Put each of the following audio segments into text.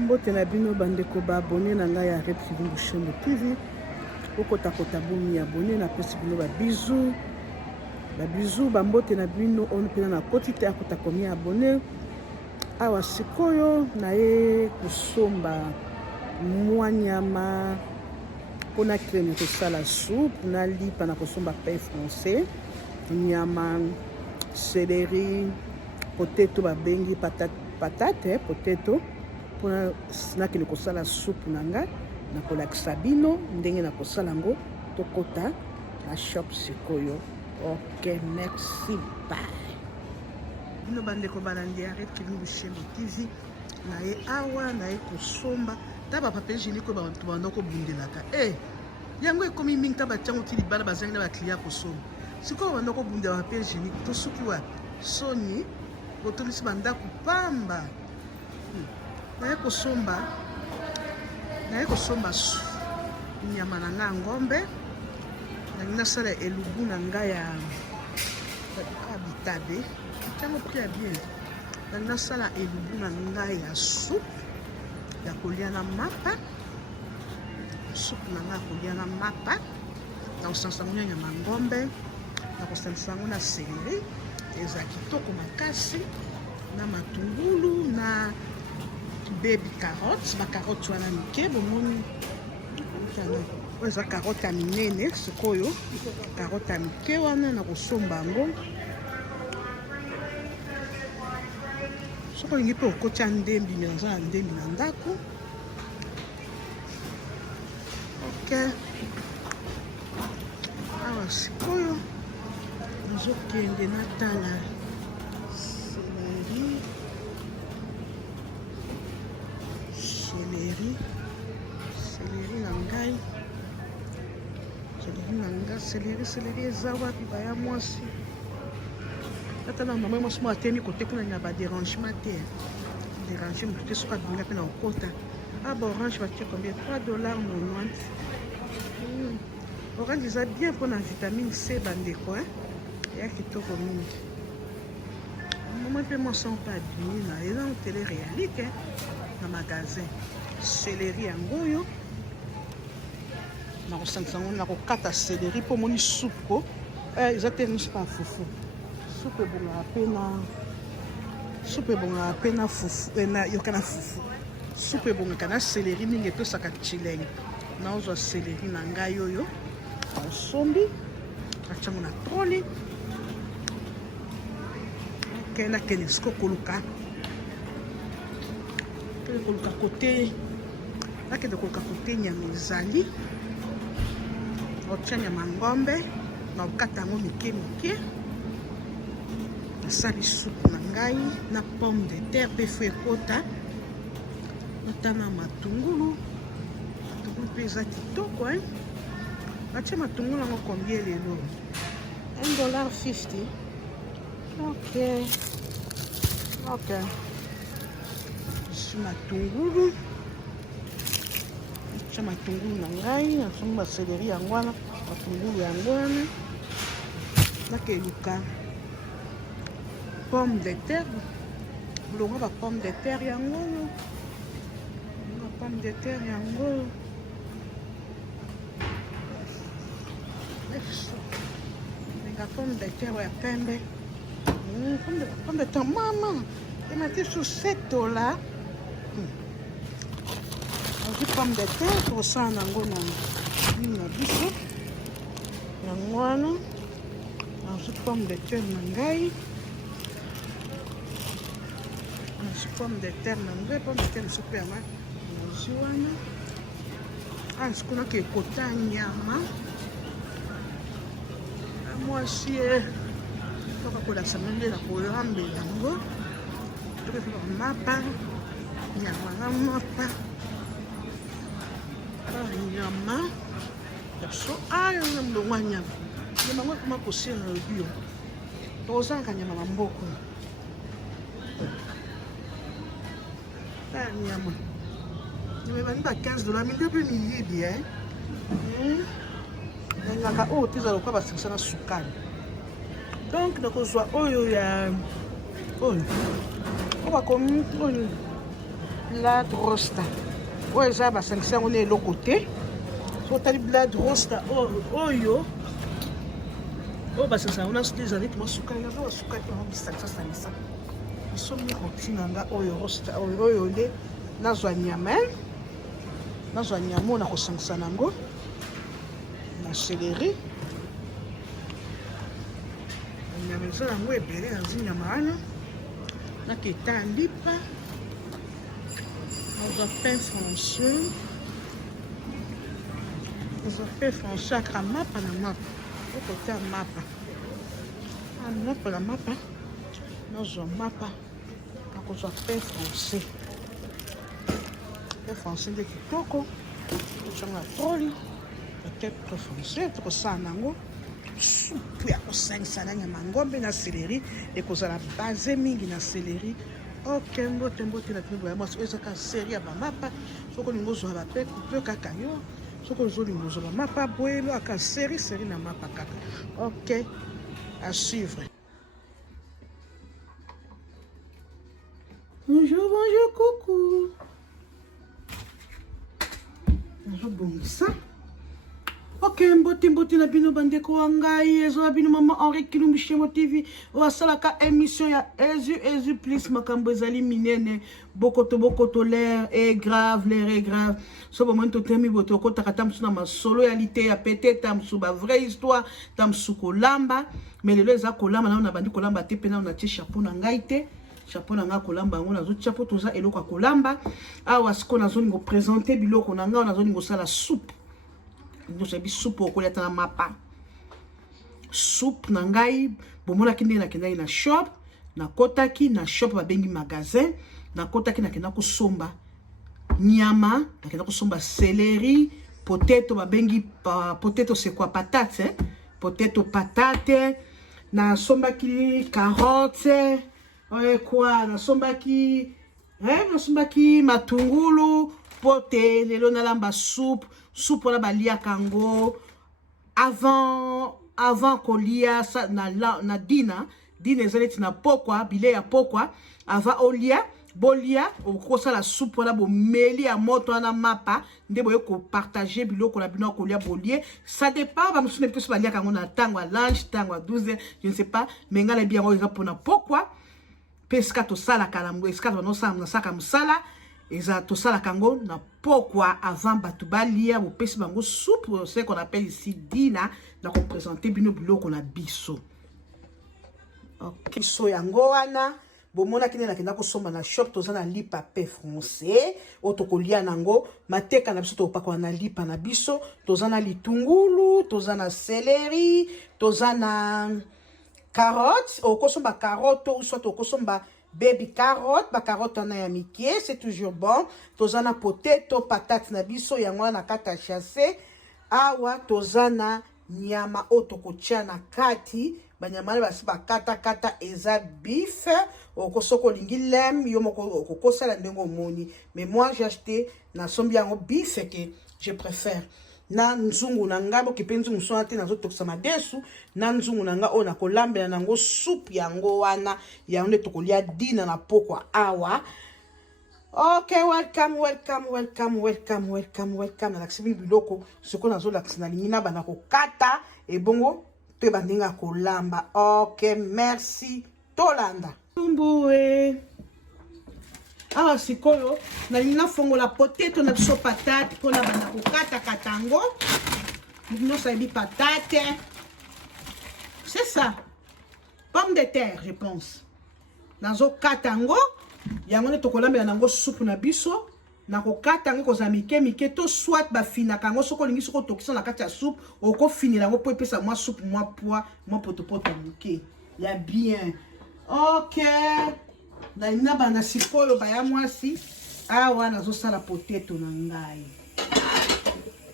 Mbote na bino bandeko ba abonné na ngai ya Red Film Bushembo TV. Okota boni abonné na pesi bino ba bisous. Ba bisous ba mbote na bino on pena na koti te akota komi abonné. Awa sikoyo na ye kusomba mwanyama pona crème ko sala soupe na lipa na kosomba pain français. Nyama, céleri, potato ba bengi patate potato. Pona nakende kosala soupe na nga na kolakisa bino ndenge na kosala ngo tokota na shop sikoyo. Ok, merci, bye. Bino bandeko balandi ya Red Film Bushembo TV na ye awa na ye kosomba ta ba papier hygiénique ko bantu bandoko bundelaka yango ekomi mingi ta batiango ti libala bazangi na bakliya kosomba sikoyo bandoko bundela papier hygiénique tosuki wa soni botolisi bandako pamba. Na ye kosomba nyama na nga ngombe nangi nasala elubu na nga ya bitabe ntango pria bien nangi nasala elubu na nga ya soupe ya kolia na mapa soupe na nga ya kolia na mapa na kosanisa ngo nyama ngombe na kosanisa ngo na céleri eza kitoko makasi na matungulu na baby carottes, ma carotte wana mike bomoni eza carotte ya minene sikoyo carotte ya mike wana na kosomba yango soko olingi mpe okoti ya ndembi me oza na ndembi na ndako. Ok, awa sikoyo nazokende natala céleri na ngai céleri eza wapi baya mwasi ata na mama mwasi mo atemi kote kuna na ba dérangement te déranger moto te soki abinga mpe na okota ba orange batie combien $3.90. Orange eza bien mpona vitamine C bandeko ya kitoko mingi mama mpe mwasi mpe abimi na eza tele réalike na magasin. Céleri yango oyo na kosangisa yango na kokata céleri mpo omoni soupe eza te nyonso mpa fufu soupe ebongaka mpe na fufu yoka na fufu soupe ebongaka na céleri mingi etosaka chilenge naozwa céleri na ngai oyo osombi atiango na troli nakende siko koluka kote nakende koluka kote nyama ezali otia nyama ngombe na okata yango mike mike nasali supu na ngai na pomme de terre mpe fo ekota otana matungulu mpe eza kitoko natia matungulu yango combien lelo $1.50. Ok. Matungulu tia matungulu na ngai nasombi baseleri yango wana matungulu yango wana nakeluka pomme de terre bulongo ba pomme de terre yango lenga pomme de terre ya pembe pomme de terre mama emati sur $7. Azwi pomme de terre tokosala nango na biso yango wana azwi pomme de terre na ngai pomme de terre lisupe yango nazwi wana sikunaki ekota nyama mwasi toka kolakisa nde na kolambela yango tokefa mapa nyama na mapa nyama so ayo na mulongo ya nyama ngo ekoma kosiela na lobio tokozalaka nyama na mboko nyama ebani ba $15 mingi mpe miyibi engaka oyo tezala lokola basekisa na sukali donc nakozwa oyo ya oyo bakomi oyo blood roster oyo eza basangisi yango na eloko te so otali blood roster oyo basangisa yango na soki ezali masukali nazo basukali yango bisangisa biso mirotina nga oyo roster oyo nde nazwa nyama oyo na kosangisa nango na céleri nyama eza yango ebele nazi nyama wana naketa ya lipa nazwa pain français aka mapa na mapa okota mapa na mapa nazwa mapa nakozwa pain français nde kitoko ozanga troli peut-être français tokosala nango supu ya kosangisa na nyama ngombe na céleri ekozala base mingi na céleri ok mbote na tino boya mwasi ezaka série ya bamapa soki olingi ozwa bape coupe kaka yo soki ozolingi ozwa bamapa boyelo aka série na mapa kaka ok à suivre. Bonjour, coucou. Bonjour, ok mbote na bino bandeko wa ngai ezola bino mama Henri Kilumbi Shemo TV oasalaka émission ya ezu plus makambo ezali minene bokoto l'air est grave so bomoni totemi boto okotaka ta mosu na masolo ya lite ya pete ta mosu ba vraie histoire ta mosu kolamba mais lelo eza kolamba nao na bandi kolamba te mpe nao na tie chapeau na ngai te chapeau na nga kolamba yango nazotia po toza eloko ya kolamba awa siko nazolingo présente biloko na ngai nazolingo sala soupe ndosabi soupe okolia ta na mapa soupe na ngai bomonaki ndenge nakendaki na shop nakotaki na shop babengi magasin nakotaki nakenda kosomba nyama nakenda kosomba céleri potato babengi potato c'est quoi patate potato patate nasombaki carotte quoi nasombaki matungulu pote lelo nalamba soupe wana baliaka yango avant kolia na dina eza neti na pokwa bile ya pokwa avant bolia okosala soupe wana bomeli ya moto wana mapa nde boye kopartage biloko na bino kolia bolie ça dépend bamosusu na bito so baliaka yango na ntango ya lunch ntango ya 12h je ne sais pas mais ngai nayebi yango eza mpona pokwa mpe esika tosalaka nango esika banosala nasaka mosala eza tosalaka yango na pokwa avant bato balia bopesi bango soupe ce qu'on appelle ici dina na kopresente bino biloko na biso ok so yango wana bomonaki nde nakenda kosomba na shop toza na lipa pe français oyo tokolia nango mateka na biso tokopakala na lipa na biso toza na litungulu toza na céleri toza na carotte okosomba carotte ou soit okosomba baby carotte ba carotte na ya mikie c'est toujours bon toza na potato patate na biso yango na kata chassé awa toza na nyama oyo tokotia na kati banyama na basi bakata eza beef okosoko olingi lem yo moko okokosala ndenge omoni mais moi j'ai acheté na sombi yango beef que je préfère na nzungu na nga bokepe nzungu so te nazotokisa madesu na nzungu na nga oyo nakolambela nango soupe yango wana yango nde tokolia dina na pokwa awa ok welcome nalakisi bino biloko soko nazolakisa nalingi na bana kokata ebongo mpe bandenge ya kolamba ok merci tolanda mbue awa sikoyo nalingi nafongola potato na biso patate mpona bana kokatakata yango nyonso ayebi patate c'est ça pomme de terre je pense nazokata yango nde tokolambela nango supu na biso nakokata yango kozala mike to soit bafinaka yango soki olingi soki otokisa na kati ya soupe okofinela yango mpo epesa mwa soupe mwa poa mwa potopoto moke ya bien ok na bana sikoyo baya mwasi awa nazosala potato na ngai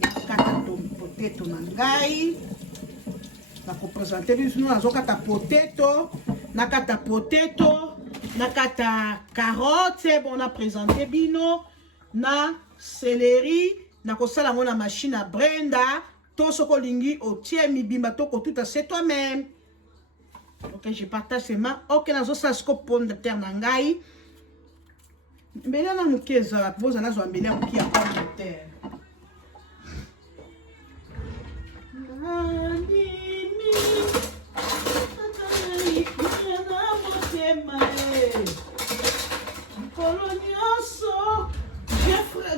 nakata potato na ngai nakopresente bino nazokata potato nakata carotte bon na présente bino na céleri nakosala yango na machine à blender to soki olingi otie mibimba to kotuta c'est toi-même. Ok, je partage seulement. Ok, nazosala siko pomme de terre na ngai Mbele na mukeza poza na zo mbele mukia pomme de terre.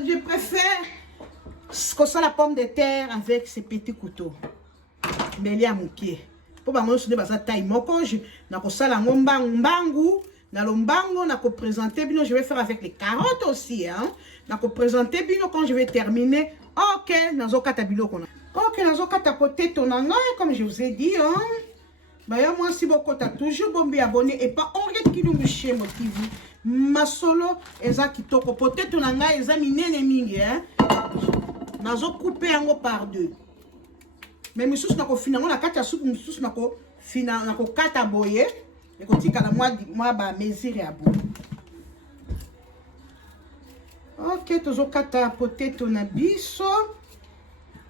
Je préfère que ça la pomme de terre avec ces petits couteaux. Mbele ya mukie. Pour ba mo sone baza taille moko na ko sala ngombangu na lombango na ko présenter bino je vais faire avec les carottes aussi hein. Na ko présenter bino quand je vais terminer. OK, nazo kata biloko na. OK, nazo kata potato na ngai comme je vous ai dit hein. Bah ya moi si beaucoup t'as toujours bombi abonné et pas on regarde qui nous miché motive. Masolo eza kitoko potato na ngai eza minene mingi hein. Nazo couper yango par deux. Mais misusu na ko fina ngona kata soupe misusu na ko fina na ko kata boye et ko tika na moi ba mesure ya bo. OK, tozo kata potato na biso.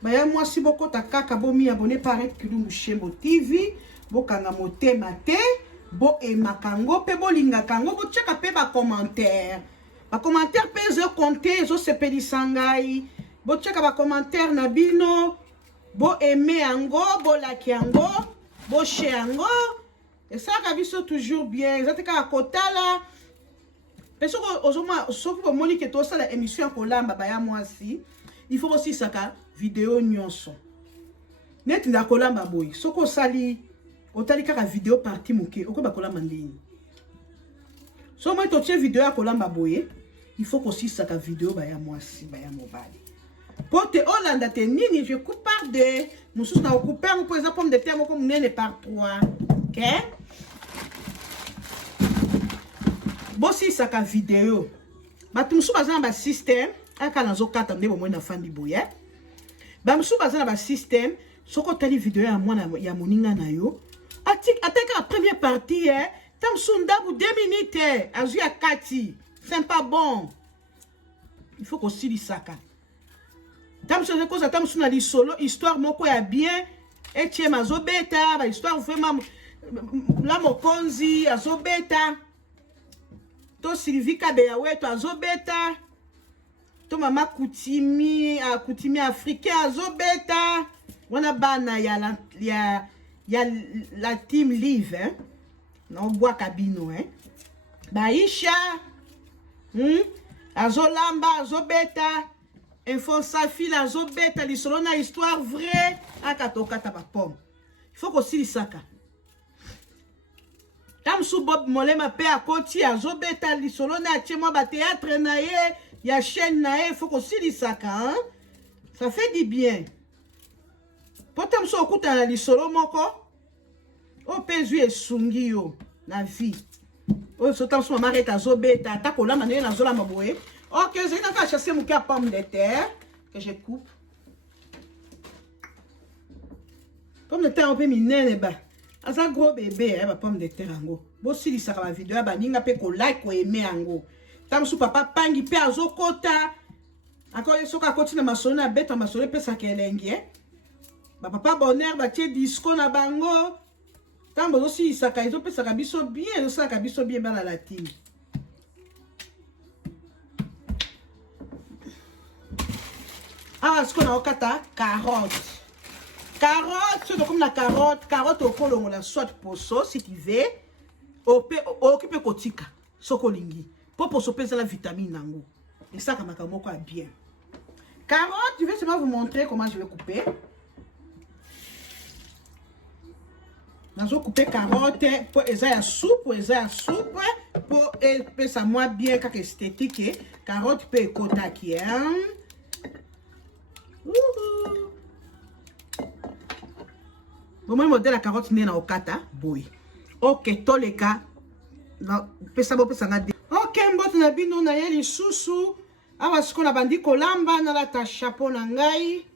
Ba ya moi si boko ta kaka bomi abonné paraître Kilungu Shembo TV, bokanga motema te, bo emakango pe bolinga kango bo cheka pe ba commentaire. Ba commentaire pe zo compter zo sepelisa ngai. Bo cheka ba commentaire na bino. Bo aimer yango, bo like yango, bo share yango. Et ça kabiso toujours bien. Ezate ka kotala. Peso ko ozoma soki bo moni ke to sala émission ko lamba ba ya mwasi. Il faut aussi saka vidéo nyonso. Net nda ko lamba boy. Soko sali otali kaka vidéo parti moke. Oko ba ko lamba ndini. So moi to tche vidéo ya ko lamba boy. Il faut aussi saka vidéo ba ya mwasi ba ya mobali. Pote Hollande te nini, je coupe par deux. Nous sommes dans le coupé, on peut pomme de terre, comme nous par trois. Ok? Bon, si ça ka vidéo. Bah, tu me souviens dans le système. À quand on a attendu au moins la fin du bouillet. Bah, me souviens dans le système. Ce qu'on t'a dit vidéo à moi, il y a mon inga na yo. Attaque la première partie, hein. Tam sunda pour 2 minutes. Azu ya kati. C'est pas bon. Il faut qu'on s'y saka. Tam so ko za tam suna li solo histoire moko ya bien etie mazobeta ba histoire vraiment la mokonzi azobeta to Sylvie Kabeya wetu azobeta to mama Kutimi africain azobeta wana bana ya la team live hein na bois kabino hein Baisha azolamba azobeta Info Safi la zobeta li solo na histoire vraie akatoka ta pomme. Il faut aussi saka. Tam sou Bob Molema pe a koti a zobeta li solo na tchema ba théâtre na ye, ya chaîne na ye, il faut aussi saka hein. Ça fait du bien. Potam so okuta na li solo moko. O pezu esungi yo na vie. O so tam so mareta zobeta ta kola mané na zola maboye. Ok, je vais chasser mon cas pomme de terre que je coupe. Pomme de terre, on peut miner ba. As un gros bébé, ma pomme de terre ango. Bon si li saka ma vidéo ba ninga pe ko like ko aimer ango. Tam sou papa pangi pe azokota. Encore so ka continue ma sona bête ma sona pe sa kelengi eh. Ba papa bonheur ba tie disco na bango. Tam bo si saka izo pe saka biso bien, zo saka biso bien ba la team. Ah, ce qu'on a au kata, carotte. Carotte, comme la carotte au colon, on la soit poso, si tu veux, occupe kotika, sokolingi. Pour poser la vitamine nango. Et ça, comme un bien. Carotte, je vais seulement vous montrer comment je vais couper. Nous allons couper carotte pour esa soupe, pour ça moi bien как esthétique. Carotte peut écouter qui est. Bon, moi, modèle la carotte n'est au kata, boy. Ok, toleka. Pesa ngade. Ok, mbote na bino na yeli susu. Awa siko na bandi kolamba na la ta chapeau na ngai.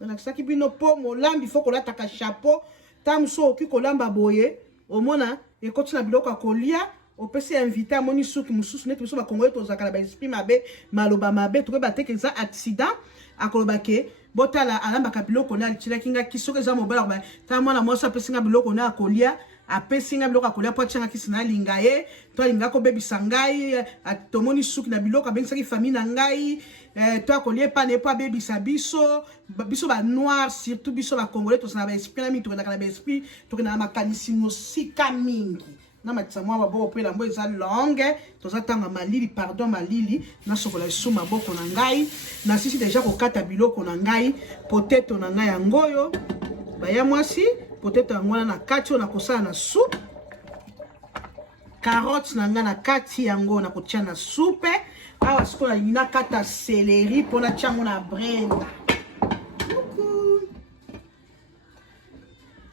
Na saki bino po molambi faut ko la ta chapeau. Tam so ki kolamba boye. Omona e kotina biloko kolia. Opesi invité à moni suki mususu netu so ba kongoyo to zakala ba esprit mabe maloba mabe to ba teke za accident akolobake botala alamba ka biloko na litila kinga kisoke za mobala ba ta mwana mwasa pesinga biloko na kolia apesi nga biloko akolia po atianga kisi na linga ye to alinga kobebisa ngai tomoni suki na biloko abengisaki famille na ngai to akolia epana po abebisa biso ba noir surtout biso ba congolais tozala ba esprit na mingi tokendaka na ba esprit tokendaka na makanisi mosika mingi na matisa mwa maboko po elambo eza longue toza tanga malili pardon malili nasokola esu maboko na ngai nasisi deja kokata biloko na ngai poteto na ngai yango oyo baya mwasi poteto yango wana na kati oyo nakosala na soupe carotte na ngai na kati yango nakotia na soupe awa sikoyo nalingi nakata céleri mpo natia yango na brenda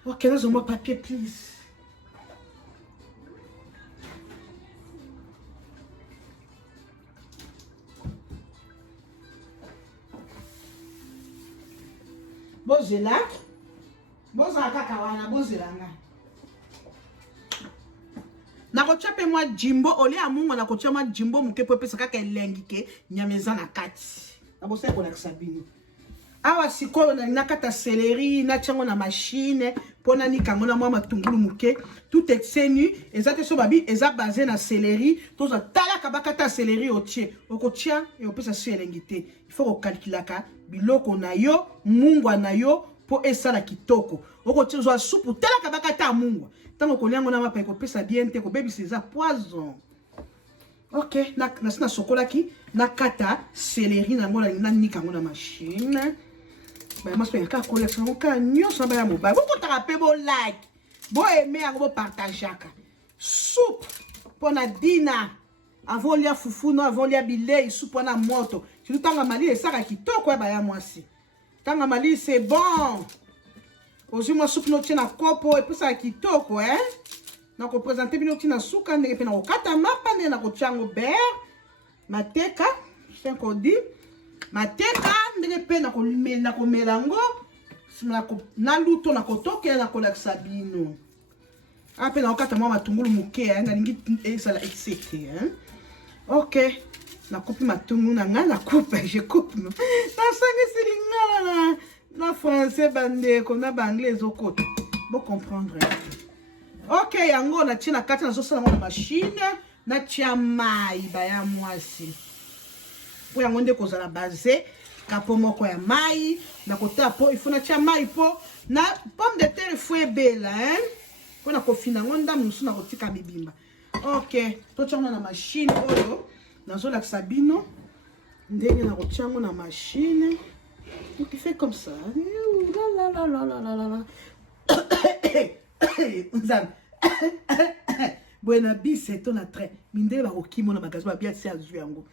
ok nazomwa papier please bozela bozala kaka wana bozela nga nakotia mpe mwa jimbo olia ya mungu nakotia mwa jimbo moke po epesa kaka elengi ke nyama eza na kati nakosala kolakisa bino awa sikoyo nakata céleri natia yango na machine mpo nanika yango na mwa matungulu moke tout exenu eza te so babi eza base na céleri toza talaka bakata céleri otie okotia eopesa so elengi te ifo kokalkulaka biloko na yo mungwa na yo po esala kitoko okotia zwa supu talaka bakata mungwa tango koliango na mapa ekopesa bien te kobebisa eza poison ok nasi na sokolaki nakata céleri nango nanika yango na machine bayamasi mpe kaka kolekisa yango kaka nyonso na baya mobali bokotaka mpe bolike boeme yango bopartageaka soupe mpo na dina avant lia fufu no avant lia bilei soupe wana moto surtout tanga malili esaka kitoko ya baya mwasi tanga malili c'est bon ozwi mwa soupe notie na kopo epesaka kitoko nakopresente bino oti na suka ndenge mpe nakokata mapa ndenge nakotia yango beurre mateka senkodi mateka ndenge mpe nakomela yango na luto nakotokela nakolakisa bino ape nakokata mwa matungulu moke nalingi ezala excité ok nakupi matungulu na nga nakupe je coupe nasangisi lingala na français bandeko na baanglais ezokota bocomprendre ok yango natie na kati nazosala yango na machine natia mai baya mwasi po yango nde kozala base kapo moko ya mai nakotala po ifo natia mai po na pomme de terre fo ebela po nakofina yango ndamu mosusu nakotika bibimba ok totia yango na machine oyo nazolakisa bino ndenge nakotia yango na machine donc il fait comme ça buena bis etona trait mindele bakokima na magasin babia ti azwi yango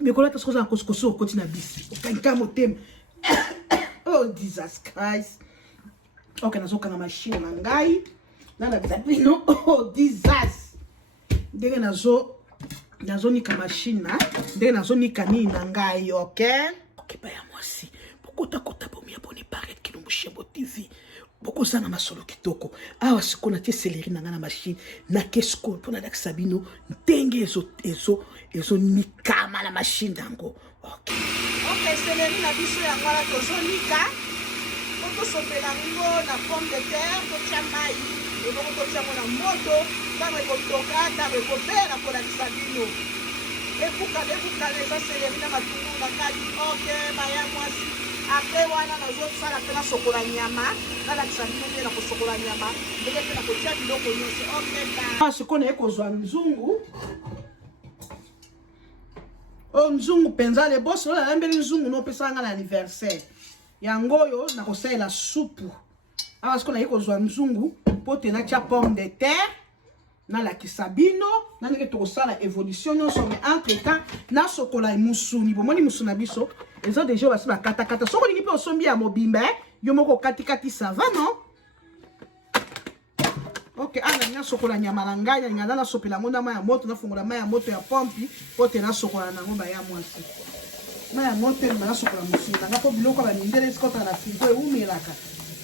mikolo ata sokozala kosokoso okoti na bisi okanika motema oh jesus christ ok nazokanga mashine na ngai nalakisa bino oh jesus ndenge nazonika mashine ndenge nazonika nini na ngai ok baya mwasi bokotakota bomi abone paret kilombushembo tv bokozanga masolo kitoko awa siko natie céleri na nga na machine nakesiko mpo nalakisa bino ndenge ezonikama na machine yango ok céleri na biso yango wana tozonika po tosopela yango na pomme de terre totia mai eloko totiango na moto ntango ekotoka ntango ekobela kolakisa bino ebukana eza céleri na matungulu na kati ok baya mwasi apres wana nazosala mpe nasokola nyama nalakisa bino nde na kosokola nyama ndenge mpe na kotia biloko nyonso ok sikoyo naye kozwa nzungu oyo nzungu mpenza lebosi oyo nalambeli nzungu nopesaka nga na anniversaire yango oyo nakosalela supu awa sikoyo naye kozwa nzungu mpo te natia pomme de terre nalakisa bino nandenge tokosala évolution nyonso mais entre temps nasokola musuni bomoni musuni na biso eza deja basi bakatakata soko olingi mpe osombi ya mobimba yo moko okatikati sava non ok nalingi nasokola nyama na ngai nalinga nasopela yango na mai ya moto nafungola mai ya moto ya pompi mpo te nasokola nango baya mwasi mai ya moto elinga nasokola musuni nanga mpo biloko bamindele esika otala na frigo ewumelaka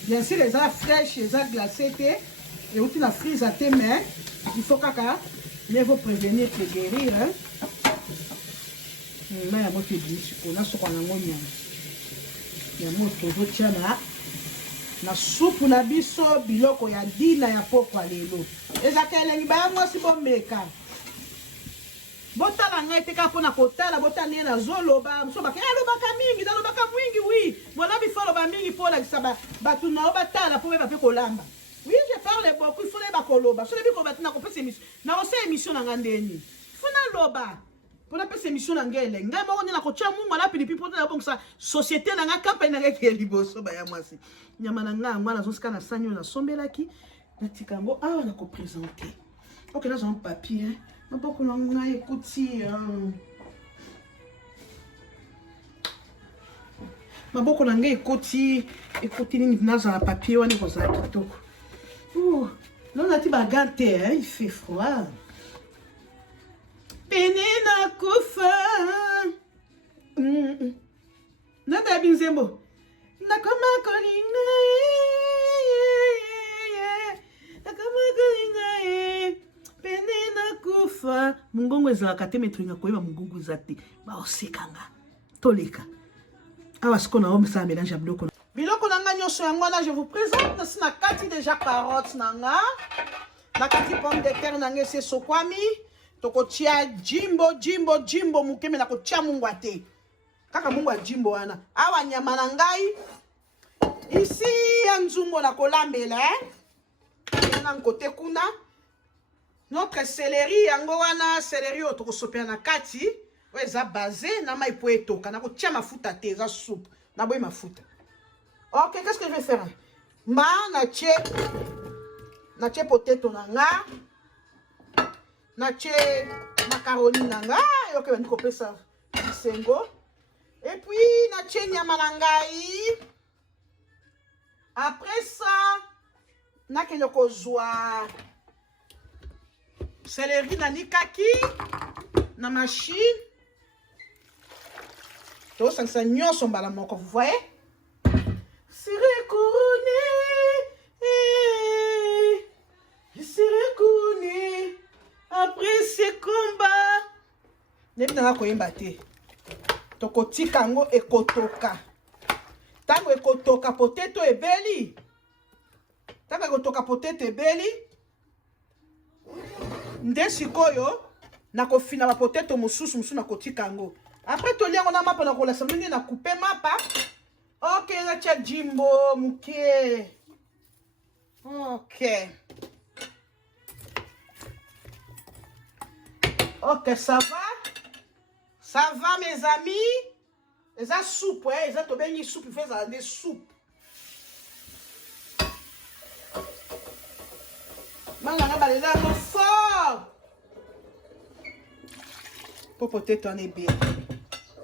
bien sûr eza fraîche eza glacé te euti na frise te mais il faut kaka mieux vaut prévenir que guérir mai ya moto ebimi sikoyo nasokola nango nyama ya moto ozotia na na supu na biso biloko ya dina ya pokwa lelo ezaka elengi baya mwasi bomeka botala ngai te kaka mpona kotala botala ye nazoloba moso bake alobaka mingi nalobaka mwingi wi bona bifo aloba mingi mpo olakisa bato nao batala mpo beba mpe kolamba oui je parle beaucoup il faut nayeba koloba so nayebi koloba te nakopesa émission nakosa émission na nga ndeni fo naloba mpo napesa émission na ngai elengi ngai moko nde nakotya mungu ala pilipi mpo te nabongisa société na nga kampani na ngai ekeye liboso baya mwasi nyama na ngai yango nazosika na sani oyo nasombelaki natika yango awa nakopresente ok nazwa papier maboko na ngai ekoti maboko na ngai ekoti nini nazwa na papier wana ekozala kitoko non nati bagan te il fait froid pene nakufa nadabi nzembo nakoma kolinga pene nakufa mongongo ezalaka te metringa koyeba mongongo eza te baosekanga toleka awa siko na omesala mélange ya biloko na nga nyonso yango wana je vous présente nasi na kati déjà carotte na nga na kati pomme de terre na nga esi esokwami tokotia jimbo moke me na kotia mungwa te kaka mungwa jimbo wana awa nyama na ngai isi ya nzungo na kolambela na nkote kuna notre céleri yango wana céleri oyo tokosopela na kati oyo eza basé na mai po etoka na kotia mafuta te eza soupe na boyi mafuta ok qu'est-ce que je vais faire natie poteto na nga natie macaroni na nga yoke bandi kopesa bisengo et puis natie nyama na ngai après ça nakende kozwa céleri nanikaki na machine tosangisa nyonso mbala moko vous voyez serai couronné, je serai couronné après ce combat. Nebi nanga koyemba te. Tokotika yango ekotoka. Tango ekotoka poteto ebeli. Tango ekotoka poteto ebeli. Nde sikoyo nakofina ba poteto mosusu nakotika yango. Après toliango na mapa nakolasa ndenge na couper mapa. Ok, natia jimbo muke. Ok. Ok, ça va? Ça va mes amis? Eza soupe, ouais, eza tobengi soupe, il fait des soupes. Malanga balela no fort. Popote ton est bien.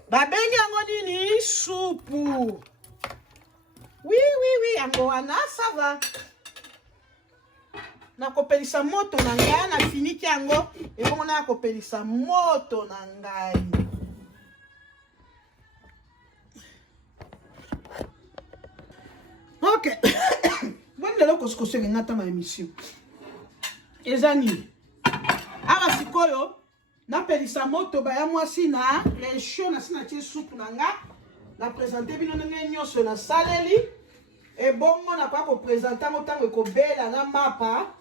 Babengi yango nini soupe. Oui, yango wana, ça va. Nakopelisa moto na ngai, na finiki yango, et bon na kopelisa moto na ngai. Ok. Bon lelo kosko ngata ma émission. Ezani. Ara sikoyo, na pelisa moto ba ya mwasi na resho na sina tie soupe na nga. Na présenter bino ndenge nyonso na saleli et bongo na pa ko présenter ngo tango ko bela na mapa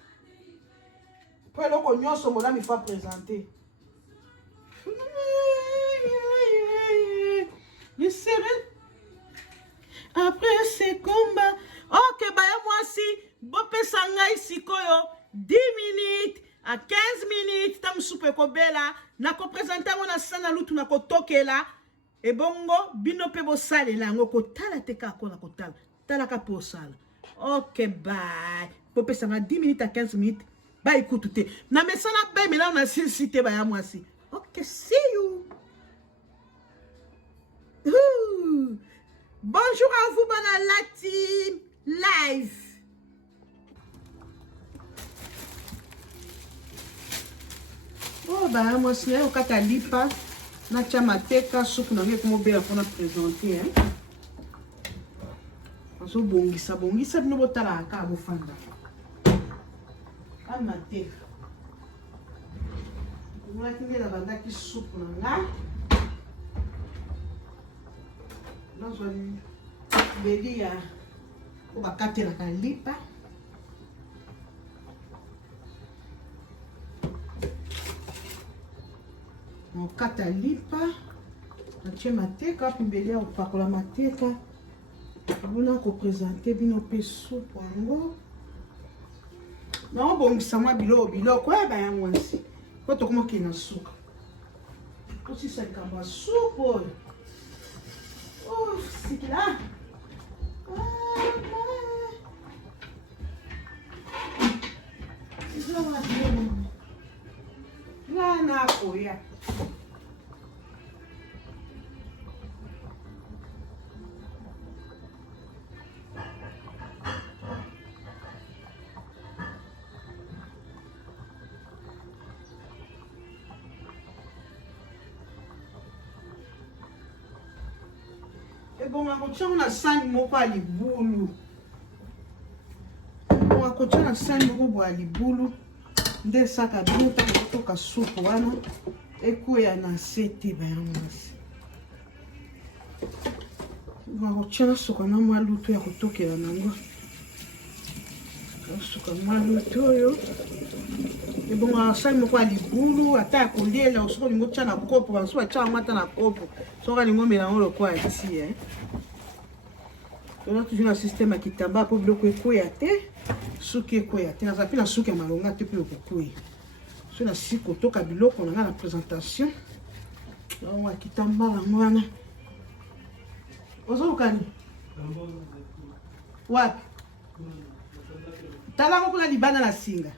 po loko nyonso mona mi fa présenter je serai après ce combat. Ok baya mwasi bopesa ngai sikoyo 10 minutes à 15 minutes tam soupe ko bela na ko présenter ngo na sana lutu na ko tokela. Et bongo, bino pe bo sale la ngo kotala te kako na kotala. Tala ka po sala. Ok, bye. Pope ça 10 minutes à 15 minutes. Bye, écoute te. Na me sana bye, mais là on a cité ba ya mwasi. Ok, see you. Bonjour à vous, Banala Team Live. Oh, bah, moi, c'est au Catalipa. Natia mateka soupe na ngai comme bela pour présenter hein. Azo bongisa bino botala ka bofanda. Amateka. Moi qui la banda qui soupe na nga. Nazo belia On va casser la lipa. On casse la lipa. On tient ma tête, puis belé on parle la tête. On a présenté bien au soupe ango. Non bon ça m'a bilo quoi ba yango nsi. Ko to comment kina soupe. Aussi ça kaba soupe. Oh, c'est là. Lá na coia. E bom, a cochão na sangue moko ali bulu. Bom, a cochão na sangue moko ali bulu. Dessa cabineta que toca suco wana. E coia na sete baiamas. Bom, a cochão na suco na maluto ya kutoke na nango. Suco maluto yo. E bom, a sangue moko ali bulu. Ata kolela usuko lingo tchana kopo. Usuko tchana mata na kopo. Soka lingo melango lo kwa ati on a toujours un système qui tamba pour bloquer quoi te suki quoi te na zapi na suki malonga te pour quoi so na siko to kabilo ko na la présentation on a qui tamba la mwana ozo kani wapi tala ko na libana la singa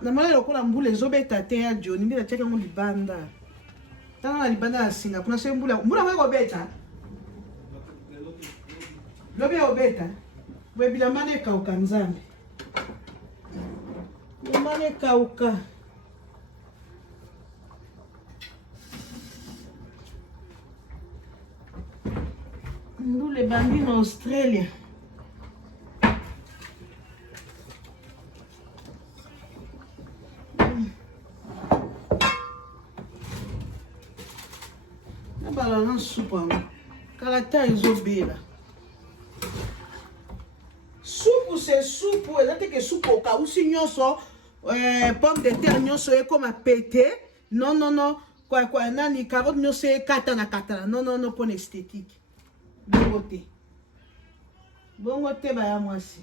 na mala lokola mbule zobeta te ya Johnny mbila cheka ngo libanda tala na libanda la singa kuna se mbula ko beta lobe obeta webila mane kauka nzambe mane kauka ndule bambi na Australia nabala na supa kalata ezobela soupe c'est soupe ezate ke soupe okausi nyonso pomme de terre nyonso ekoma pété non quoi nani carotte nyonso ekatana non pour esthétique bongo te baya mwasi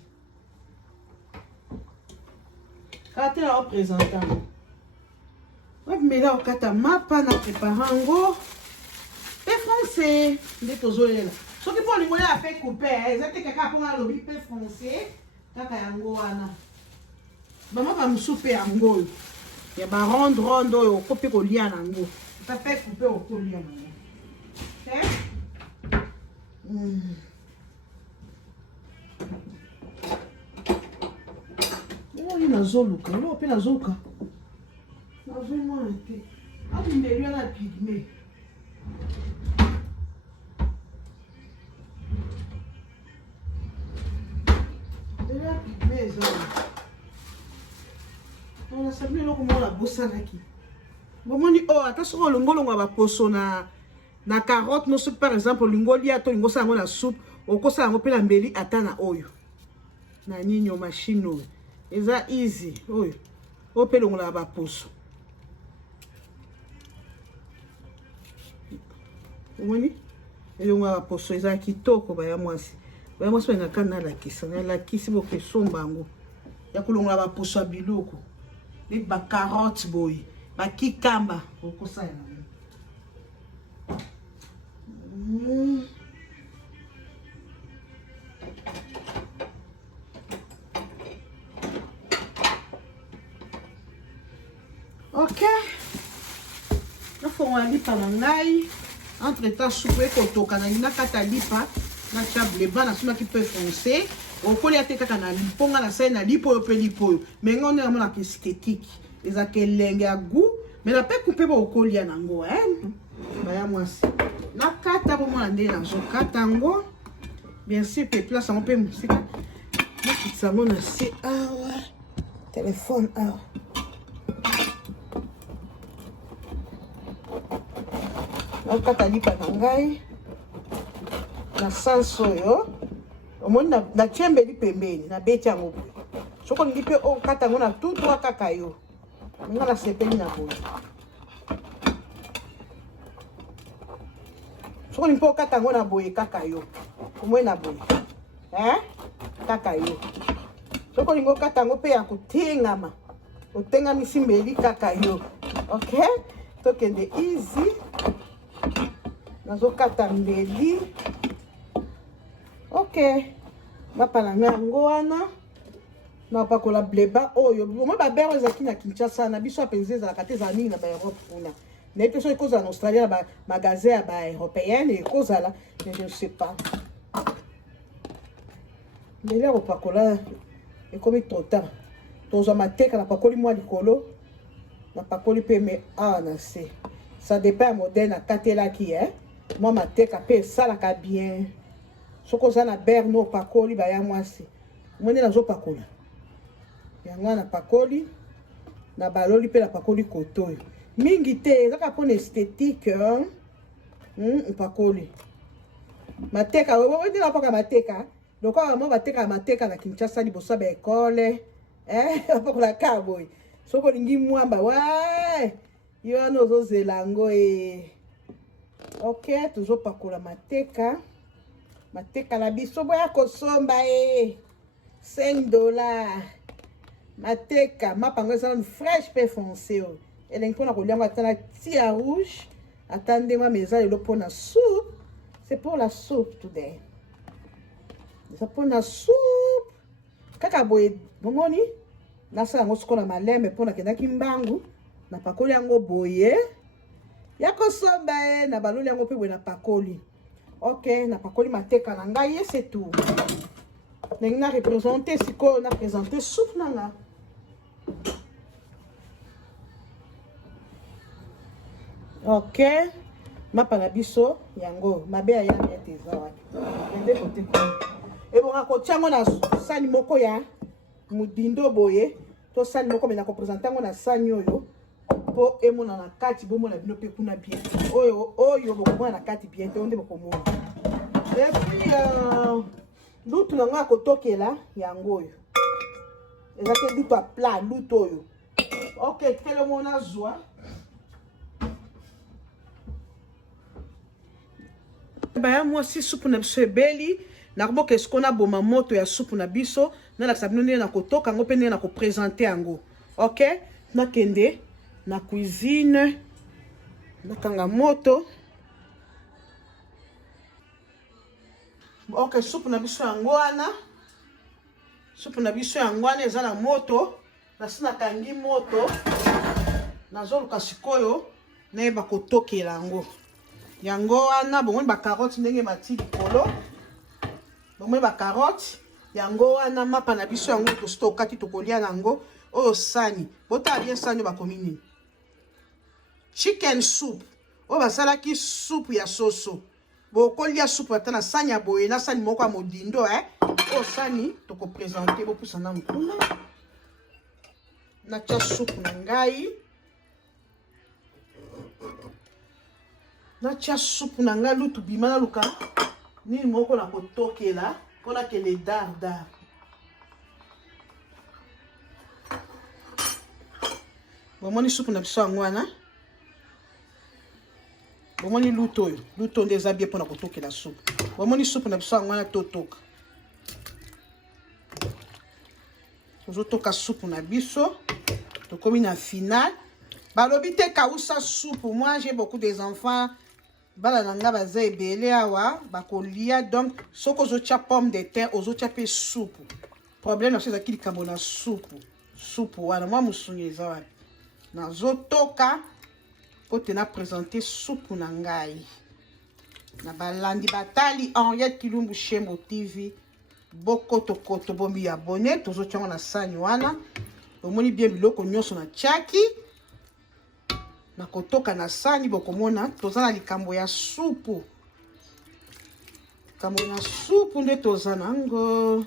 kate na représentant wabimela okata mapa na préparango pe français nde tozolela soki mpo olingo ya ape coupe eza te kaka mpo alobi mpe français kaka yango wana bama bamosusu mpe yango oyo ya baronde oyo oko mpe kolia nango eza mpe coupe okolia nango oyo nazoluka olo mpe nazoluka nazomona te abindeli wana pigme on a sablé le comment la bosanaki bon ni oh attention longolongo ba poso na carotte no soupe par exemple lingoli ato lingo sango na soupe okosa ngo pela mbeli atana oyo na nyinyo machine oyo eza easy oyo opelongo la ba poso omoni elongo ba poso eza kitoko ba ya mwasi vraiment so nga kana la kisi boke somba ngo ya kulonga ba poso biloko ni ba carotte boy ba kikamba okosala ok na fonga lipa na ngai entre temps soupe kotoka na ina kata lipa na chable bana sima ki peut foncer okoli ate kaka na liponga na sai na lipo yo pe lipo mais ngone na mona esthétique eza kelenge ya goût mais la pe couper ba okoli ya nango baya mwasi na kata bo mona ndé na zo kata ngo bien sûr pe place on peut musique na kitsa mona si téléphone na kata lipa na ngai na salso yo omoni na tiembeli pembeni na beti yango soko olingi mpe okata yango na tutu kaka yo nga na sepeli na boye soko olingi mpe okata yango na boye kaka yo omoi na boye kaka yo soko olingi okata yango mpe ya kotingama otengamisi mbeli kaka yo ok tokende easy nazokata mbeli ok bapalanga yango wana napakola bleba oyo moi babere ezalaki na Kinshasa na biso apenzi ezalaka te ezala mingi na baeurope kuna naye te so ekozala na Australie na bamagasin ya baeuropéenne ekozala mais je ne sais pas mbeli ya kopakola ekomi trop tard tozwa mateka napakoli mwa likolo napakoli mpe me awa na se ça dépend ya modele nakatelaki mwa mateka mpe esalaka bien soki oza na bere no opakoli baya mwasi omoni nazopakola yango wana napakoli na baloli mpe napakoli koto oyo mingi te ezaka mpona esthétique opakoli mateka oyo napaka mateka lokola mo batekaka mateka na Kinshasa liboso ya baekole bapakola ka boye soki olingi mwamba wa yo wana ozozela yango ok tozopakola mateka na biso boya kosomba $5 mateka mapango ezala fraîche mpe foncé oyo elengi mpona koliango ata na ti ya rouge ata ndenge ama eza lelo mpona soupe c'est pour la soupe today eza mpona soupe kaka boye bomoni nasala yango sikoyo na malembe mpona kendaki mbangu napakoli yango boye ya kosomba na baloli yango mpe boye napakoli ok napakoli mateka na ngai c'est tout ndenge na représente sikoyo na présente soupe na nga ok mapa na biso yango mabe ya yango ete eza wapi ende kote kuna ebonga kotia yango na sani moko ya mudindo boye to sani moko me na kopresente yango na sani oyo po emona na kati bomona bino mpe kuna bien oyo bokomona na kati bien te onde bokomona epuis lutu nango ya kotokela yango oyo eza te lutu ya plat lutu oyo ok telemo nazwa baya mwasi supu na biso ebeli nakoboka esiko naboma moto ya supu na biso nalakisa bino ndenge na kotoka yango mpe ndenge na kopresente yango ok nakende na cuisine nakanga moto ok supu na biso yango wana eza na moto nasi nakangi moto nazoluka sikoyo nayeba kotokela yango wana bomoni bakarote ndenge mati likolo bomoni bakarote yango wana mapa na biso yango tosi tokati tokolia nango oyo sani botala bien sani oyo bakomi nini chicken soup oyo basalaki soupe ya soso bokolia soupe ata na sani ya boye na sani moko ya modindo oyo sani tokopresente bopusa na nkuna natia soupe na ngai natia soupe na ngai lutu bima naluka nini moko na kotokela mpona kele dardar bomoni soupe na biso yango wana bomoni lutu oyo lutu nde eza bien mpona kotokela soupe bomoni soupe na biso yango wana totoka tozotoka soupe na biso tokomi na final balobi te kausa soupe moi j'ai beaucoup des enfants bala na nga baza ebele awa bakolia donc soki ozotia pomme de terre ozotia mpe soupe problème na so ezalaki likambo na soupe wana mwa mosungi eza wapi nazotoka po te na présente soupe na ngai na balandi batali Henriette Kilumbu Shembo TV bokotokoto bombi abonné tozotia ngo na sani wana omoni bien biloko nyonso na tiaki na kotoka na sani bokomona toza na likambo ya supu nde toza nango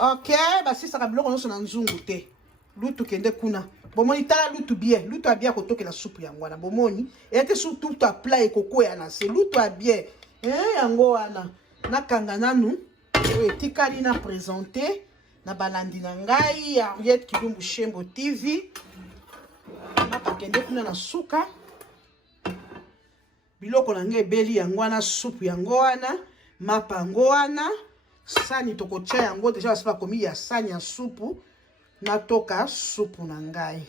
ok basisaka biloko nyonso na nzungu te lutu kende kuna bomoni tala lutu abia kotokela supu yango wana bomoni ete lutu a plat ekokwea na se lutu a bien yango wana nakanga nanu oyo etikali na présente na balandi na ngai ya Henriette Kilumbu Shembo TV. Nakakende kuna na suka biloko na ngai ebeli yango wana, supu yango wana, mapa yango wana, sani tokotia yango deja basi bakomi ya sani ya supu. Natoka supu na ngai,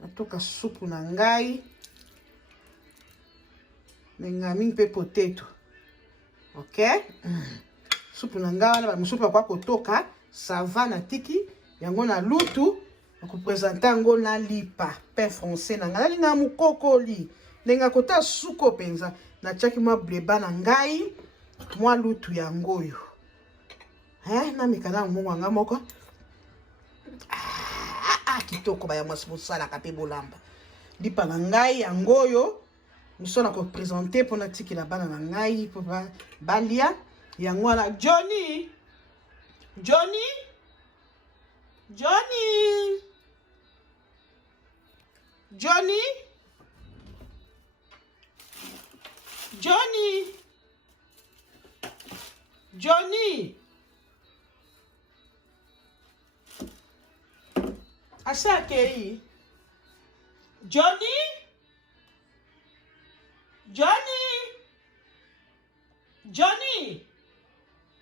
natoka supu na ngai nengami mpe potato. Ok, supu na ngai wana bamusupu bakwa kotoka sava na tiki yango na lutu nakopresente yango na lipa pain français na ngai nalinga mokokoli ndenge kota suko penza natiaki mwa bleba na ngai mwa lutu yango oyo namekana mongo anga moko kitoko baya mwasi bosalaka mpe bolamba lipa na ngai yango oyo miso na kopresente mpona tikela bana na ngai mpo balia yango wana. Johnny Johnny Johnny Johnny Johnny Johnny asakei Johnny Johnny Johnny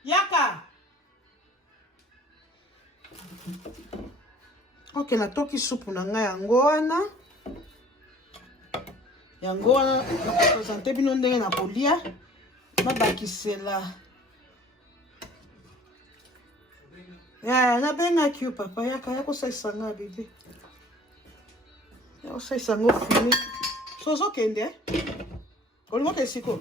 yaka. Ok, natoki supu na ngai yango wana nakopresente bino ndenge na kolia nabakisela. Nabengaki yo papa yaka yakosalisa nga bebe, yakosalisa ngo fumi sozokende olingo ke siko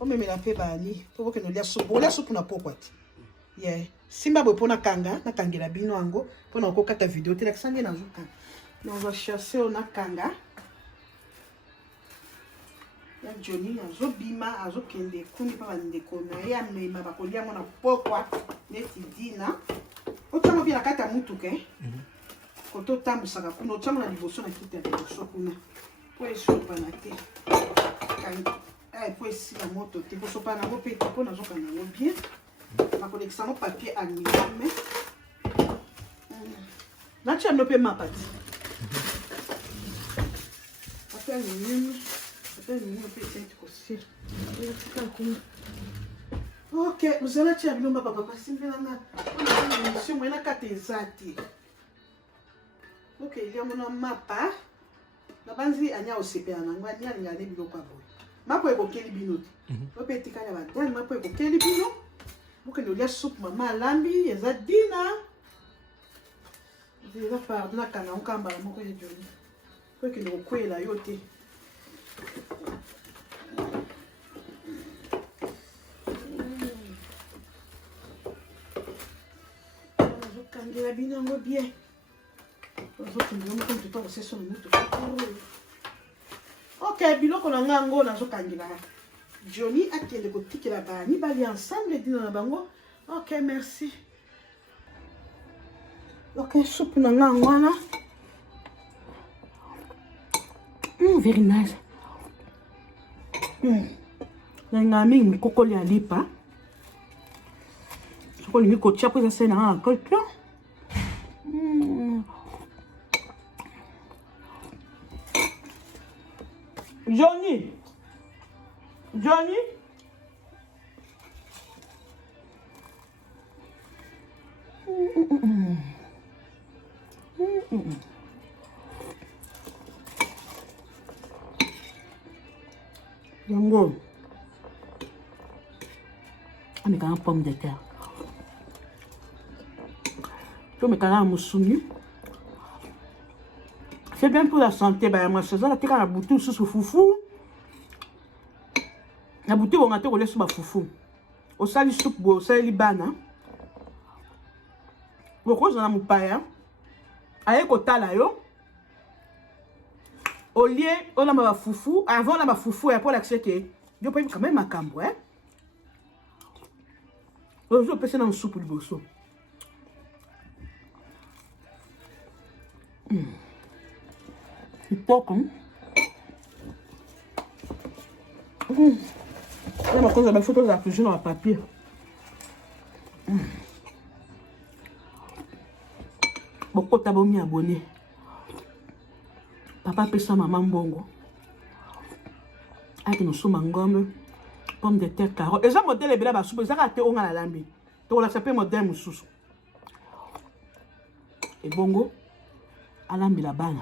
omemela mpe bani mpo bokende olia supu na pokwa te. Simba boye mpo nakangela bino yango mpo na kokata video te lakisa nde nazokanga nazochasse oyo nakanga ya Johnny azobima azokende kuni mpa bandeko na ye amema bakolia yango na pokwa neti dina otiango mpe na kati ya mutuka koto otambusaka kuna otiango na liboso na kiti ya liboso kuna po esopana te po esila moto te kosopana yango mpe te mpo nazokanga yango bien nakolekisa yango papier aluminium natia yango mpe mapa te papier aluminium ok, mozala tia bilomba papa simpelanga mission moyena kata eza te. Ok, liango na mapa na banzi anya osepela nango ania alinga ne biloko aboye mapo ekokeli bino te ope etikali ya badani mapo ekokeli bino bokende olia supu mama alambi eza dina eza pardon nakanga okambala moko ya Johnny po ekende kokwela yo te. Nazokangela bino yango bien ozokendela moko mtuta koseso na mutu. Ok, biloko na nga yango nazokangela Johnny akende kotikela bani balia ensemble dina na bango. Ok, merci. Ok, supu na nga yango wana very nice. Nalinga mingi mikokoli ya lipa soko olingi kotia po eza se na nga na kolpio. Johnny Johnny yango amekanga pomme de terre tomekanga musuni. C'est bien pour la santé. Bah, moi, c'est ça, la tika la boutou sous foufou. La boutou, on a te roulé sous ma foufou. Au sali soupe, au sali bana. Pourquoi j'en ai mon père? Aïe, kotala yo. Au lieu, on a ma foufou. Avant, on a ma foufou. Et après, on a accepté. Je peux quand même ma cambo, hein. Je peux passer dans une soupe de bosso. Pouco. On va cause de la photo de la cuisine en papier. Beaucoup de abonnés. Papa peut ça maman bongo. Avec nos souma ngombe, pommes de terre, carottes. Et ça modèle est bien la soupe. Ça a été on a la lambi. Donc on a sapé modèle moussous. Et bongo, à lambi la banne.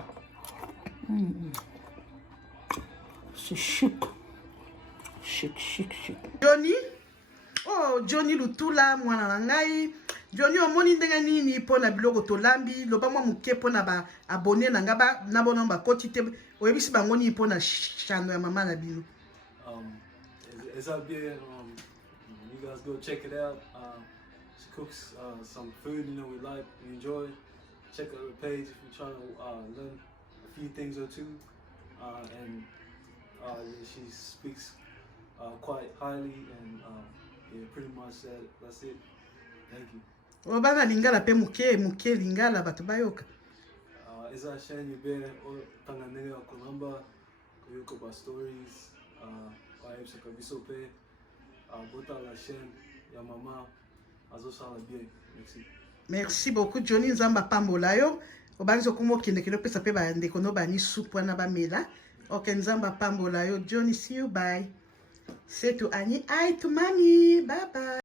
C'est chic. Chic, chic, chic. Johnny? Oh, Johnny Lutula, mwana ngai. Johnny omoni ndenge nini pona biloko to lambi, loba mwa muke pona ba abonné na ngaba na bono ba kotite oyebisi bango ni pona chano ya mama na bino. It's up there. You guys go check it out. She cooks some food, you know, we like, we enjoy. Check out her page if you're trying to learn a few things or two. And she speaks quite highly, and yeah, pretty much that's it. Thank you. Obana lingala pe muke lingala bato bayoka. Eza shani be o tanganega kolamba kuyoko ba stories kwa ebsa kabiso pe bota la chaîne ya mama azosala bien. Merci. Merci beaucoup Johnny Nzamba pambola yo. Obanzo kumo kende kilo pesa pe ba ndeko no bani soupe na ba mela. OK Nzamba pambola yo Johnny, see you, bye. C'est to Annie, hi to mommy. Bye bye.